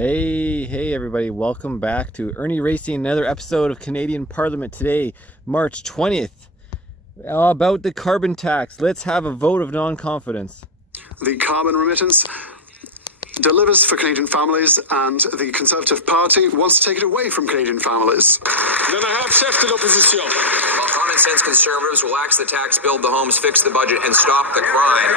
Hey everybody, welcome back to Irnieracing, another episode of Canadian Parliament today, March 20th. About the carbon tax, let's have a vote of non-confidence. The carbon remittance delivers for Canadian families, and the Conservative Party wants to take it away from Canadian families. Then I have chef de l'opposition. While common sense conservatives will axe the tax, build the homes, fix the budget, and stop the crime,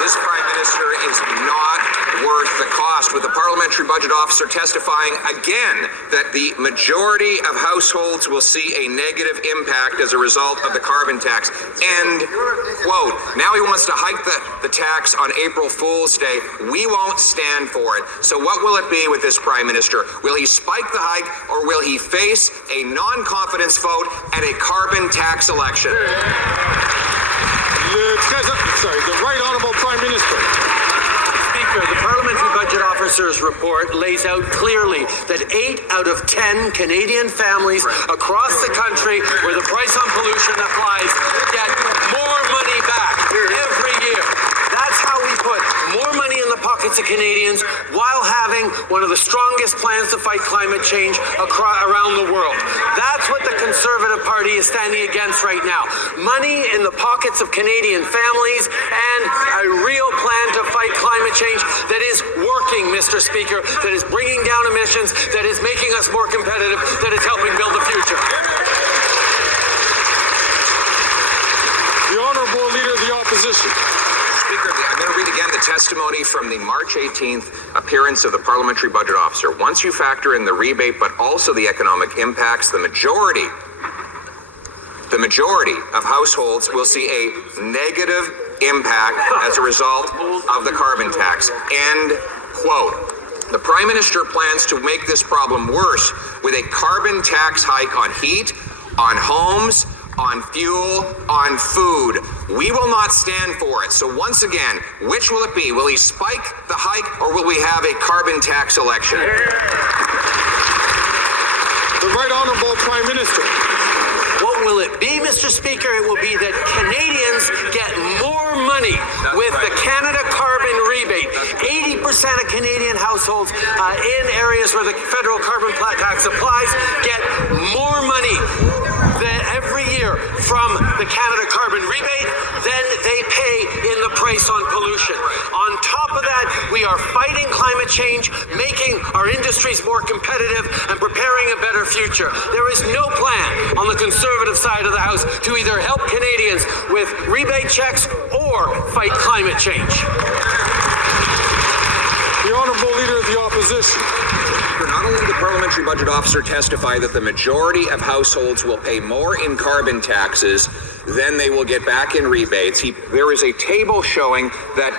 this Prime Minister is not worth the cost, with the Parliamentary Budget Officer testifying again that the majority of households will see a negative impact as a result of the carbon tax. End quote. Now he wants to hike the tax on April Fool's Day. We won't stand for it. So what will it be with this Prime Minister? Will he spike the hike, or will he face a non-confidence vote and a carbon tax election? The Right Honourable Prime Minister. The Parliamentary Budget Officer's report lays out clearly that 8 out of 10 Canadian families across the country where the price on pollution applies get more money back every year. That's how we put more money in the pockets of Canadians while having one of the strongest plans to fight climate change around the world. That's what the Conservative Party is standing against right now. Money in the pockets of Canadian families and a real plan to fight climate change that is working, Mr. Speaker, that is bringing down emissions, that is making us more competitive, that is helping build the future. The Honourable Leader of the Opposition. Speaker, I'm going to read again the testimony from the March 18th appearance of the Parliamentary Budget Officer. Once you factor in the rebate, but also the economic impacts, the majority of households will see a negative impact as a result of the carbon tax. End quote. The Prime Minister plans to make this problem worse with a carbon tax hike on heat, on homes, on fuel, on food. We will not stand for it. So once again, which will it be? Will he spike the hike, or will we have a carbon tax election? The Right Honourable Prime Minister. What will it be, Mr. Speaker? It will be that Canadians get more money with the Canada carbon rebate. 80% of Canadian households in areas where the federal carbon tax applies get more money every year from the Canada carbon rebate than they pay in the price on pollution. On top of that, we are fighting climate change, making our industries more competitive, and preparing a better future. There is no plan on the Conservative side of the House to either help Canadians with rebate checks or fight climate change. The Honourable Leader of the Opposition. Not only did the Parliamentary Budget Officer testify that the majority of households will pay more in carbon taxes than they will get back in rebates, there is a table showing that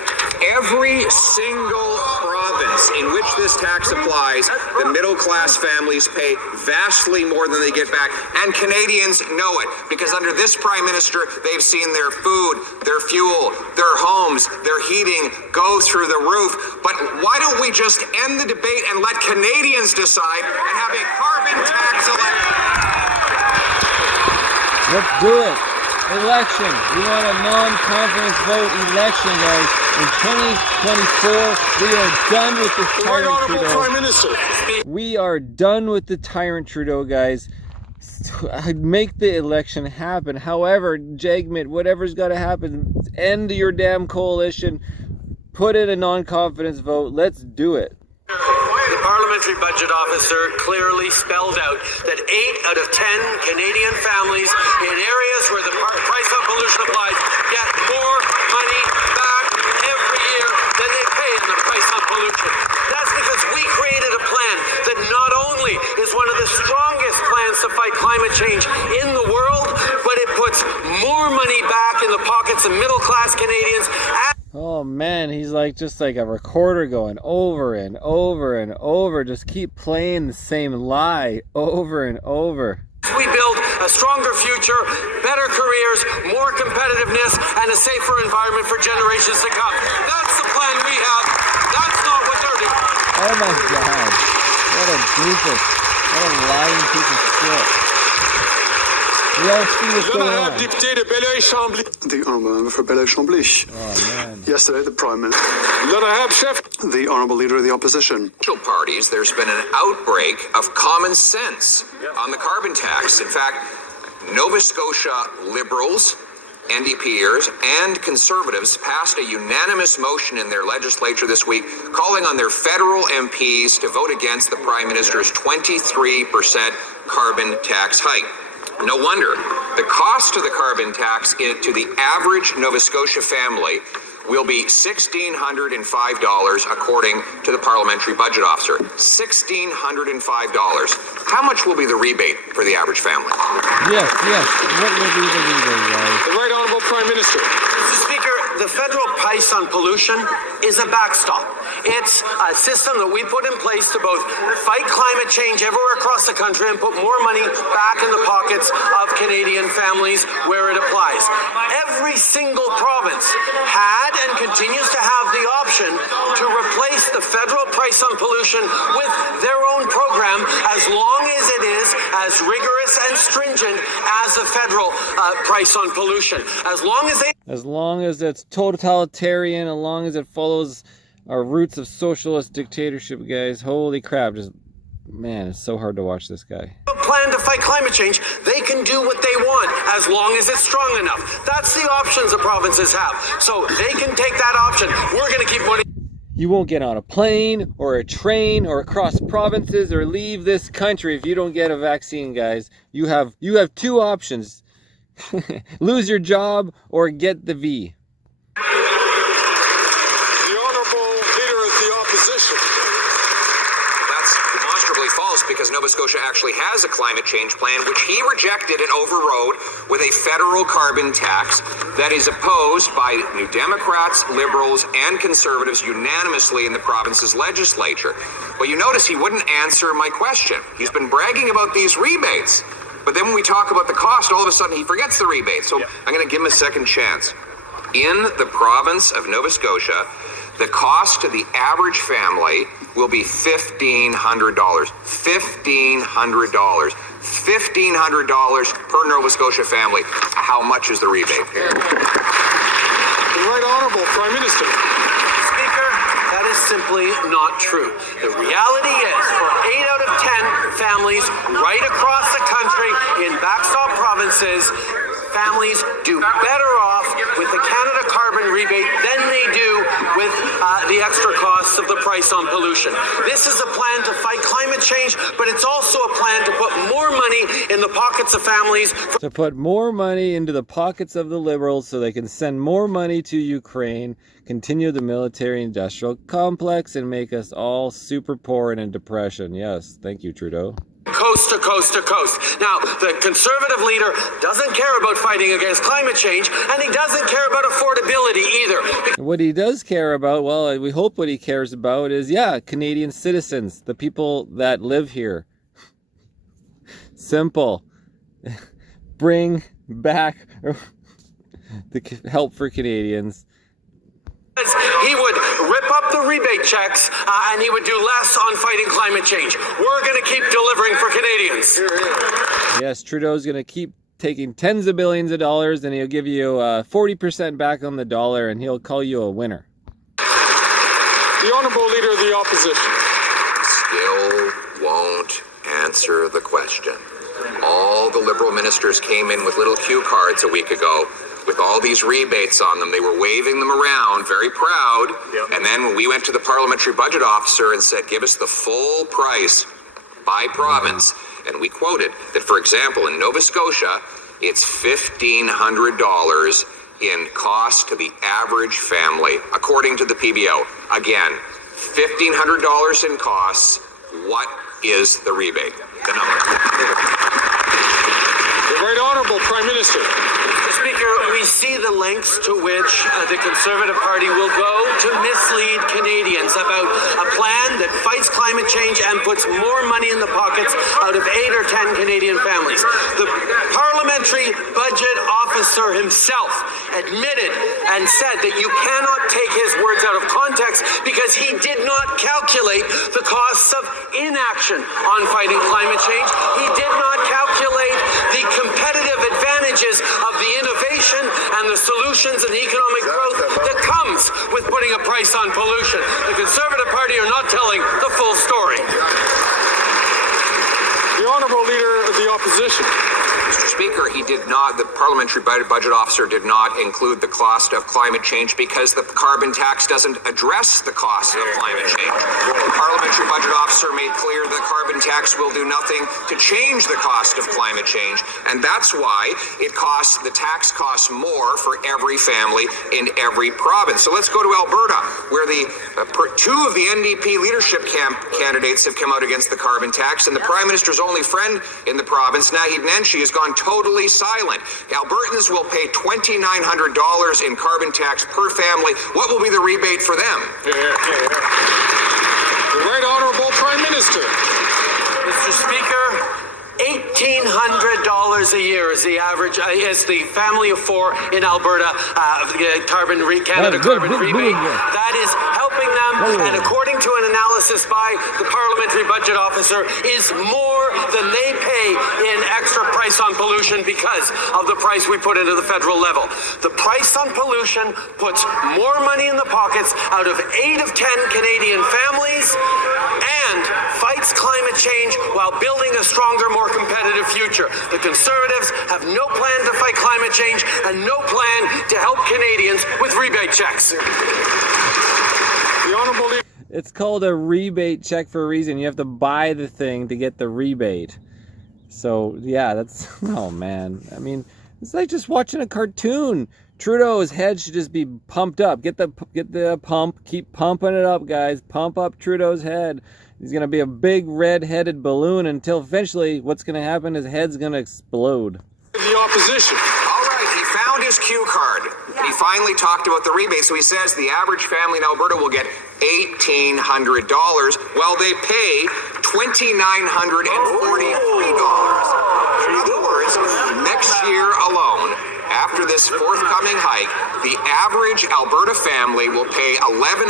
every single province in which this tax applies, the middle-class families pay vastly more than they get back, and Canadians know it, because under this Prime Minister, they've seen their food, their fuel, their homes, their heating go through the roof. But why don't we just end the debate and let Canadians decide and have a carbon tax election? Let's do it. Election. We want a non-confidence vote election, guys. In 2024, we are done with this The Right tyrant Honourable Trudeau. Prime Minister. We are done with the tyrant Trudeau, guys. Make the election happen. However, Jagmeet, whatever's got to happen, end your damn coalition. Put in a non-confidence vote. Let's do it. The Parliamentary Budget Officer clearly spelled out that 8 out of 10 Canadian families in areas where the price on pollution applies get more money back every year than they pay in the price on pollution. That's because we created a plan that not only is one of the strongest plans to fight climate change in the world, but it puts more money back in the pockets of middle-class Canadians. Oh man, he's just like a recorder going over and over and over. Just keep playing the same lie over and over. We build a stronger future, better careers, more competitiveness, and a safer environment for generations to come. That's the plan we have. That's not what they're doing. Oh my God. What a doofus. What a lying piece of shit. We all see what's going on. Député de Belleuil-Chambly. The Honourable Member for Belleuil-Chambly. Oh, man. Yesterday, the Prime Minister, Chef. the Honourable Leader of the Opposition. Parties, there's been an outbreak of common sense on the carbon tax. In fact, Nova Scotia Liberals, NDPers, and Conservatives passed a unanimous motion in their legislature this week calling on their federal MPs to vote against the Prime Minister's 23% carbon tax hike. No wonder. The cost of the carbon tax to the average Nova Scotia family will be $1,605 according to the Parliamentary Budget Officer. $1,605. How much will be the rebate for the average family? Yes. What will be the rebate, guys? The Right Honourable Prime Minister. Mr. Speaker, the federal price on pollution is a backstop. It's a system that we put in place to both fight climate change everywhere across the country and put more money back in the pockets of Canadian families where it applies. Every single province had and continues to have the option to replace the federal price on pollution with their own program as long as it is as rigorous and stringent as the federal price on pollution. As long as it's totalitarian, as long as it follows our roots of socialist dictatorship, guys. Holy crap. Man, it's so hard to watch this guy. Plan to fight climate change, they can do what they want as long as it's strong enough. That's the options the provinces have. So they can take that option. We're going to keep money. You won't get on a plane or a train or across provinces or leave this country if you don't get a vaccine, guys. You have two options. Lose your job or get the V. The Honourable Leader of the Opposition. That's demonstrably false because Nova Scotia actually has a climate change plan, which he rejected and overrode with a federal carbon tax that is opposed by New Democrats, Liberals, and Conservatives unanimously in the province's legislature. Well, you notice he wouldn't answer my question. He's been bragging about these rebates. But then when we talk about the cost, all of a sudden he forgets the rebate. So I'm going to give him a second chance. In the province of Nova Scotia, the cost to the average family will be $1,500. $1,500. $1,500 per Nova Scotia family. How much is the rebate? The Right Honourable Prime Minister. Speaker, that is simply not true. The reality is, for 8 out of 10 families right across the country in backstop provinces, families do better off with the Canada carbon rebate than they do with the extra costs of the price on pollution. This is a plan to fight climate change, but it's also a plan to put more money in the pockets of families. To put more money into the pockets of the Liberals so they can send more money to Ukraine, continue the military-industrial complex, and make us all super poor and in depression. Yes, thank you, Trudeau. Coast to coast to coast. Now, the Conservative leader doesn't care about fighting against climate change, and he doesn't care about affordability either. What he does care about, well, we hope what he cares about is, Canadian citizens, the people that live here. Simple. Bring back the help for Canadians. He would rip up the rebate checks and he would do less on fighting climate change. We're going to keep delivering for Canadians. Yes, Trudeau's going to keep taking tens of billions of dollars and he'll give you 40% back on the dollar and he'll call you a winner. The Honourable Leader of the Opposition. Still won't answer the question. All the Liberal ministers came in with little cue cards a week ago with all these rebates on them. They were waving them around, very proud. Yep. And then when we went to the Parliamentary Budget Officer and said, give us the full price by province, and we quoted that, for example, in Nova Scotia, it's $1,500 in cost to the average family, according to the PBO. Again, $1,500 in costs. What is the rebate? The number. The Right Honourable Prime Minister. Speaker, we see the lengths to which the Conservative Party will go to mislead Canadians about a plan that fights climate change change and puts more money in the pockets out of 8 or 10 Canadian families. The parliamentary budget officer himself admitted and said that you cannot take his words out of context because he did not calculate the costs of inaction on fighting climate change. He did not calculate the competitive advantages of the innovation and the solutions and the economic growth that comes with putting a price on pollution. The Conservative Party are not telling the full story. The Honourable Leader of the Opposition. Mr. Speaker, he did not, the parliamentary budget officer did not include the cost of climate change because the carbon tax doesn't address the cost of climate change. The parliamentary budget officer made clear the carbon tax will do nothing to change the cost of climate change, and that's why the tax costs more for every family in every province. So let's go to Alberta, where two of the NDP leadership candidates have come out against the carbon tax, and the Prime Minister's only friend in the province, Naheed Nenshi, has gone totally silent. Albertans will pay $2,900 in carbon tax per family. What will be the rebate for them? The Right Honourable Prime Minister. Mr. Speaker, $1,800 a year is the average, is the family of four in Alberta, Canada carbon rebate. That is helping them, and according to an analysis by the parliamentary budget officer, is more than they pay in extra price on pollution because of the price we put into the federal level. The price on pollution puts more money in the pockets out of 8 of 10 Canadian families and fights climate change while building a stronger, more competitive future. The Conservatives have no plan to fight climate change and no plan to help Canadians with rebate checks. The Honourable Leader. It's called a rebate check for a reason. You have to buy the thing to get the rebate. So, yeah, that's... Oh, man. I mean, it's like just watching a cartoon. Trudeau's head should just be pumped up. Get the pump. Keep pumping it up, guys. Pump up Trudeau's head. He's going to be a big red-headed balloon until eventually what's going to happen, his head's going to explode. The Opposition. All right, he found his cue card. And he finally talked about the rebate. So he says the average family in Alberta will get $1,800 while they pay $2,943. In other words, next year alone, after this forthcoming hike, the average Alberta family will pay $1,100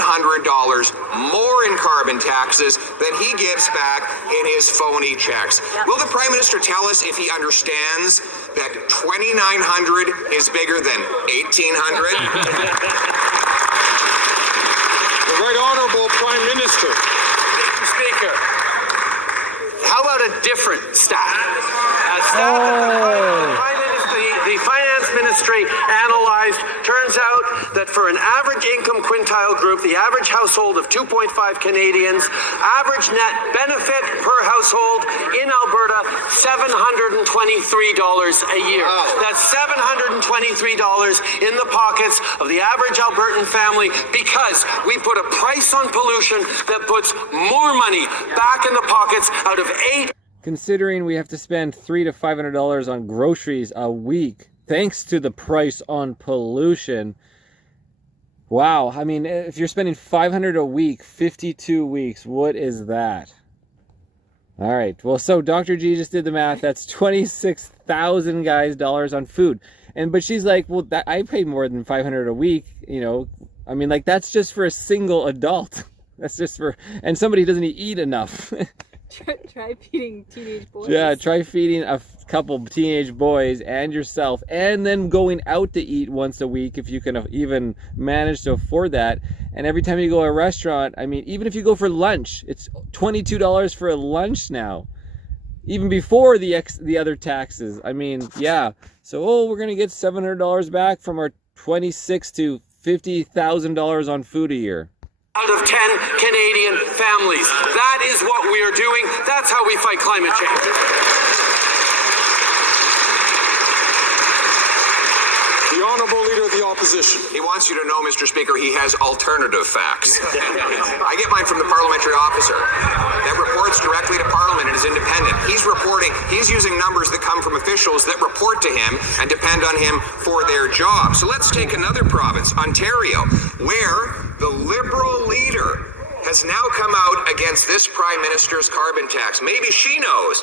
more in carbon taxes than he gives back in his phony checks. Will the Prime Minister tell us if he understands that $2,900 is bigger than $1,800? The Right Honourable Prime Minister. Mr. Speaker, how about a different stat? The Finance Ministry analyzed, turns out that for an average income quintile group, the average household of 2.5 Canadians, average net benefit per household in Alberta, $723 a year. That's $723 in the pockets of the average Albertan family because we put a price on pollution that puts more money back in the pockets out of 8. Considering we have to spend $300 to $500 on groceries a week, thanks to the price on pollution. Wow, I mean, if you're spending $500 a week, 52 weeks, what is that? All right, well, so Dr. G just did the math. That's $26,000 dollars on food. But she's like, well, I pay more than $500 a week, you know. I mean, like, that's just for a single adult. That's just for, and somebody who doesn't eat enough. Try feeding teenage boys. Yeah, try feeding a couple teenage boys and yourself, and then going out to eat once a week if you can even manage to afford that. And every time you go to a restaurant, I mean, even if you go for lunch, it's $22 for a lunch now, even before the other taxes. I mean, yeah. So, we're gonna get $700 back from our $26,000 to $50,000 on food a year. Out of 10 Canadian families. That is what we are doing. That's how we fight climate change. The Honourable Leader of the Opposition. He wants you to know, Mr. Speaker, he has alternative facts. I get mine from the parliamentary officer that reports directly to Parliament and is independent. He's using numbers that come from officials that report to him and depend on him for their job. So let's take another province, Ontario, where the Liberal leader has now come out against this Prime Minister's carbon tax. Maybe she knows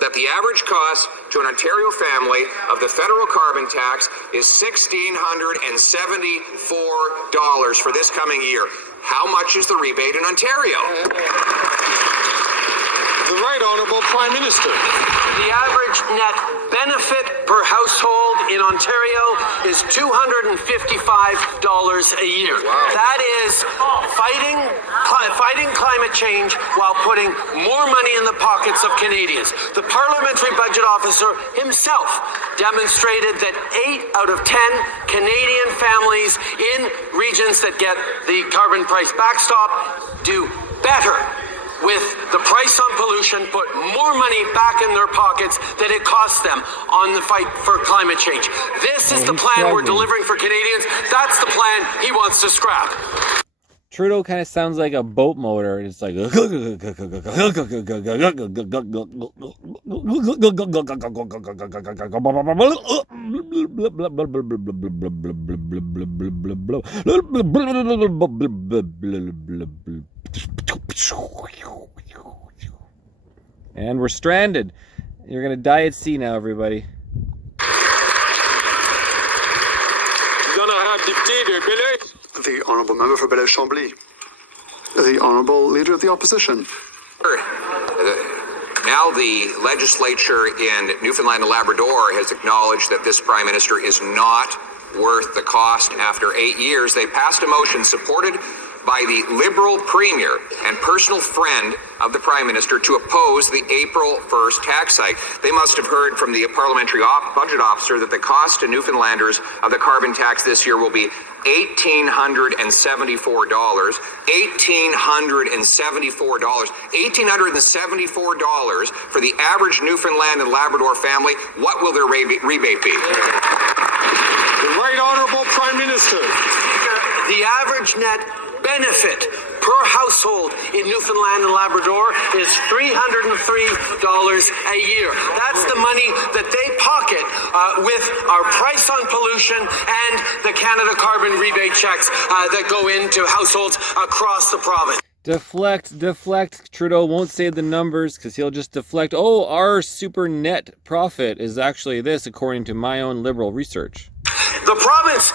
that the average cost to an Ontario family of the federal carbon tax is $1,674 for this coming year. How much is the rebate in Ontario? The Right Honourable Prime Minister. The average net benefit per household in Ontario is $255 a year. Wow. That is fighting climate change while putting more money in the pockets of Canadians. The Parliamentary Budget Officer himself demonstrated that 8 out of 10 Canadian families in regions that get the carbon price backstop do better with the price on pollution, put more money back in their pockets than it costs them on the fight for climate change. This is the plan we're delivering for Canadians. That's the plan he wants to scrap. Trudeau kind of sounds like a boat motor. It's like and we're stranded. You're gonna die at sea now, everybody. The Honourable Member for Belleuil-Chambly. The Honourable Leader of the Opposition. Now the legislature in Newfoundland and Labrador has acknowledged that this Prime Minister is not worth the cost. After 8 years, they passed a motion supported by the Liberal Premier and personal friend of the Prime Minister to oppose the April 1st tax hike. They must have heard from the Parliamentary Budget Officer that the cost to Newfoundlanders of the carbon tax this year will be $1,874. $1,874 for the average Newfoundland and Labrador family. What will their rebate be? The Right Honourable Prime Minister. The average net benefit per household in Newfoundland and Labrador is $303 a year. That's the money that they pocket with our price on pollution and the Canada carbon rebate checks that go into households across the province. Deflect. Trudeau won't say the numbers because he'll just deflect. Oh, our super net profit is actually this, according to my own Liberal research. The province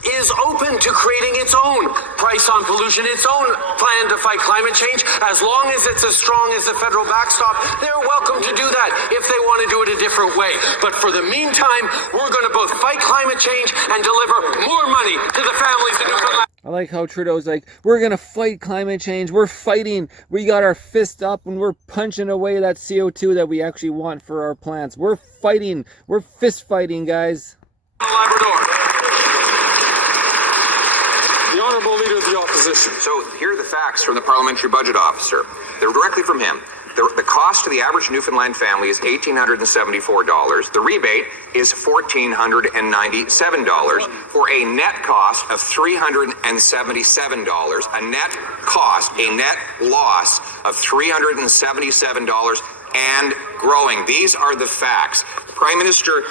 is open to creating its own price on pollution, its own plan to fight climate change. As long as it's as strong as the federal backstop, they're welcome to do that if they want to do it a different way. But for the meantime, we're going to both fight climate change and deliver more money to the families in Newfoundland. I like how Trudeau's like, we're going to fight climate change. We're fighting. We got our fist up and we're punching away that CO2 that we actually want for our plants. We're fighting. We're fist fighting, guys. Labrador. The Honourable Leader of the Opposition. So here are the facts from the Parliamentary Budget Officer. They're directly from him. The cost to the average Newfoundland family is $1,874. The rebate is $1,497 for a net cost of $377. A net cost, a net loss of $377 and growing. These are the facts. The Prime Minister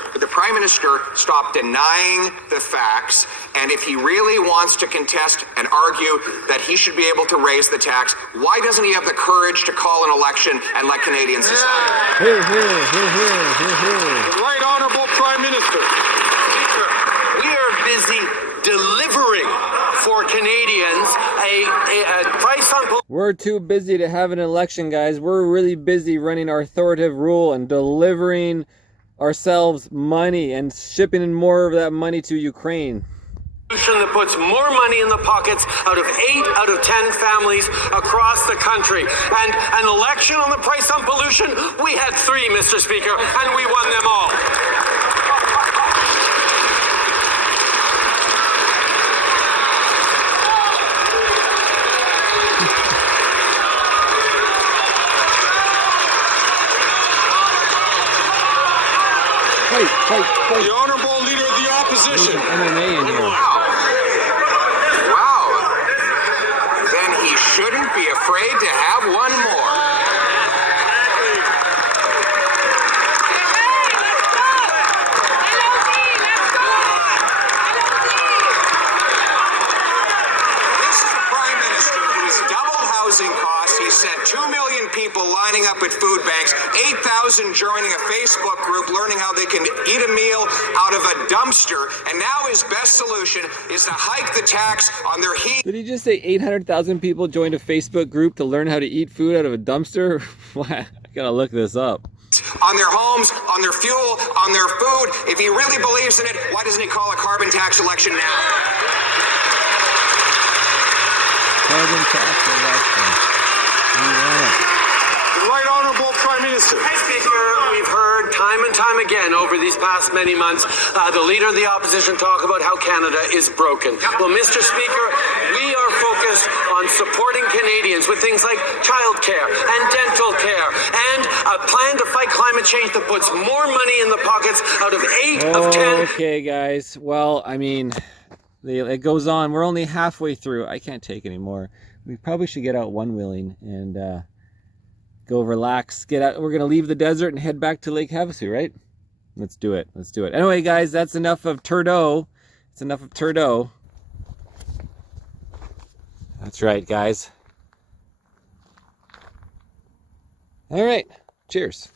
stopped denying the facts, and if he really wants to contest and argue that he should be able to raise the tax, why doesn't he have the courage to call an election and let Canadians decide? Hear, hear, hear, hear, hear, hear. The Right Honourable Prime Minister. We are busy delivering for Canadians a price on pollution. We're too busy to have an election, guys. We're really busy running our authoritative rule and delivering ourselves money and shipping in more of that money to Ukraine. That puts more money in the pockets out of 8 out of 10 families across the country. And an election on the price on pollution, we had 3, Mr. Speaker, and we won them all. Fight. The Honourable Leader of the Opposition. There's some MMA in here. Wow. Then he shouldn't be afraid to have one more. This is the Prime Minister who is double people lining up at food banks, 8,000 joining a Facebook group learning how they can eat a meal out of a dumpster, and now his best solution is to hike the tax on their heat. Did he just say 800,000 people joined a Facebook group to learn how to eat food out of a dumpster? I gotta look this up. On their homes, on their fuel, on their food. If he really believes in it, why doesn't he call a carbon tax election now? Carbon tax election. We want it. The Right Honourable Prime Minister. Speaker, we've heard time and time again over these past many months the Leader of the Opposition talk about how Canada is broken. Well, Mr. Speaker, we are focused on supporting Canadians with things like childcare and dental care and a plan to fight climate change that puts more money in the pockets out of 8 of 10. Okay, guys. Well, I mean, it goes on. We're only halfway through. I can't take anymore. We probably should get out one wheeling and go relax. Get out. We're gonna leave the desert and head back to Lake Havasu, right? Let's do it. Let's do it. Anyway, guys, that's enough of Trudeau. It's enough of Trudeau. That's right, guys. All right. Cheers.